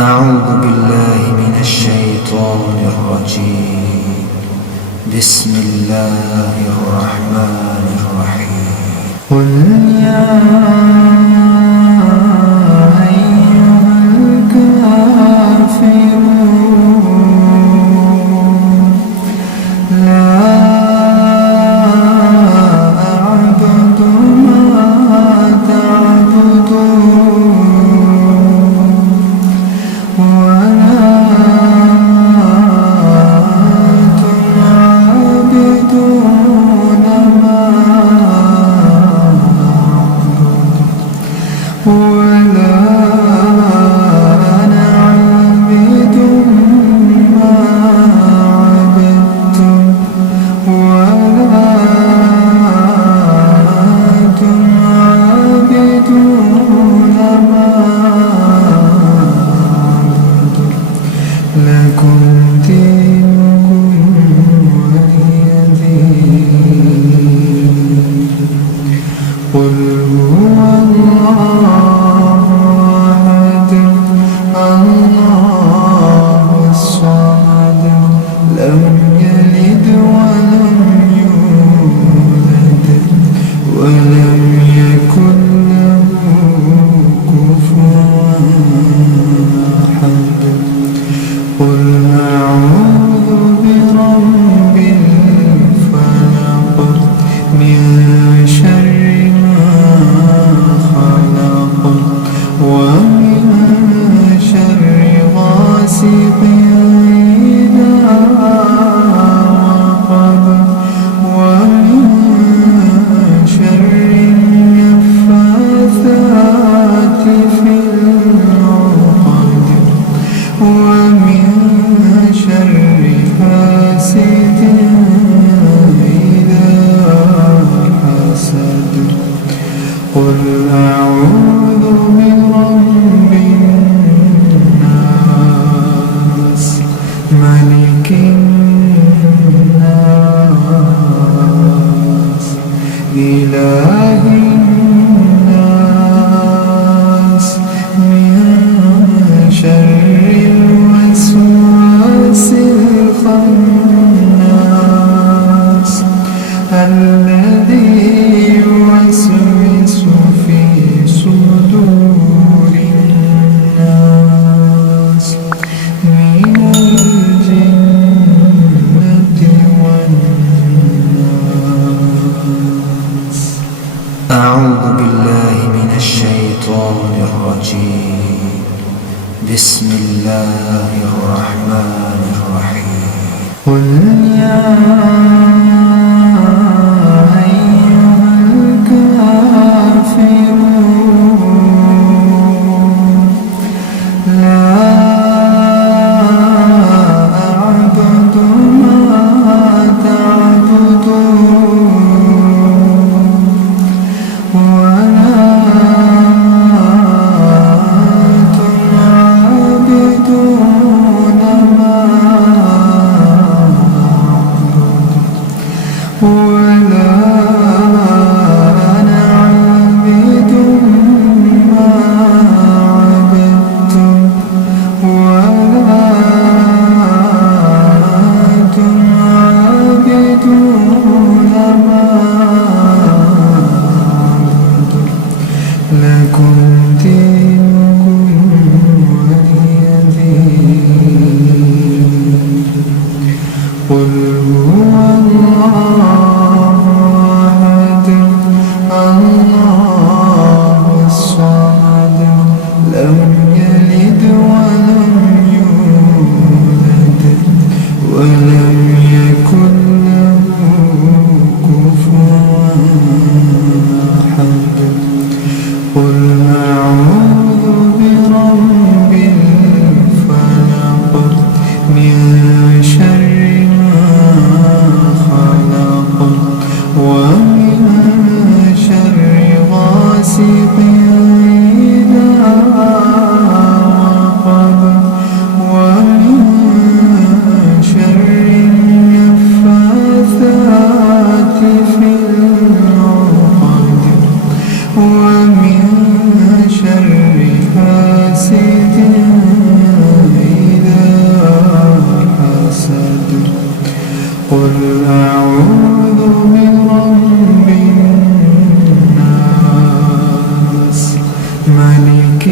أعوذ بالله من الشيطان الرجيم. بسم الله الرحمن الرحيم. قل يا أيها الكافرون لا أعبد ما تعبدون ولا أنتم عابدون ما أعبد ولا أنا عابد ما عبدتم ولا أنتم عابدون ما أعبد لكم دينكم ولي دين. قل هو الله أحد الله الصمد لم يلد ولم يولد ولم يكن له كفوا أحد. قل أعوذ برب الفلق من شر ما خلق ومن شر غاسق إذا وقب ومن شر النفاثات في العقد ومن شر حاسد إذا حسد. قل أعوذ برب الناس ملك الناس إله الناس من شر الوسواس الخناس الذي يوسوس في صدور الناس من الجنة والناس. أعوذ بالله من الشيطان الرجيم. بسم الله الرحمن الرحيم. قل يا أيها الكافرون لا أعبد ما تعبدون ولا أنتم عابدون ما أعبد ملك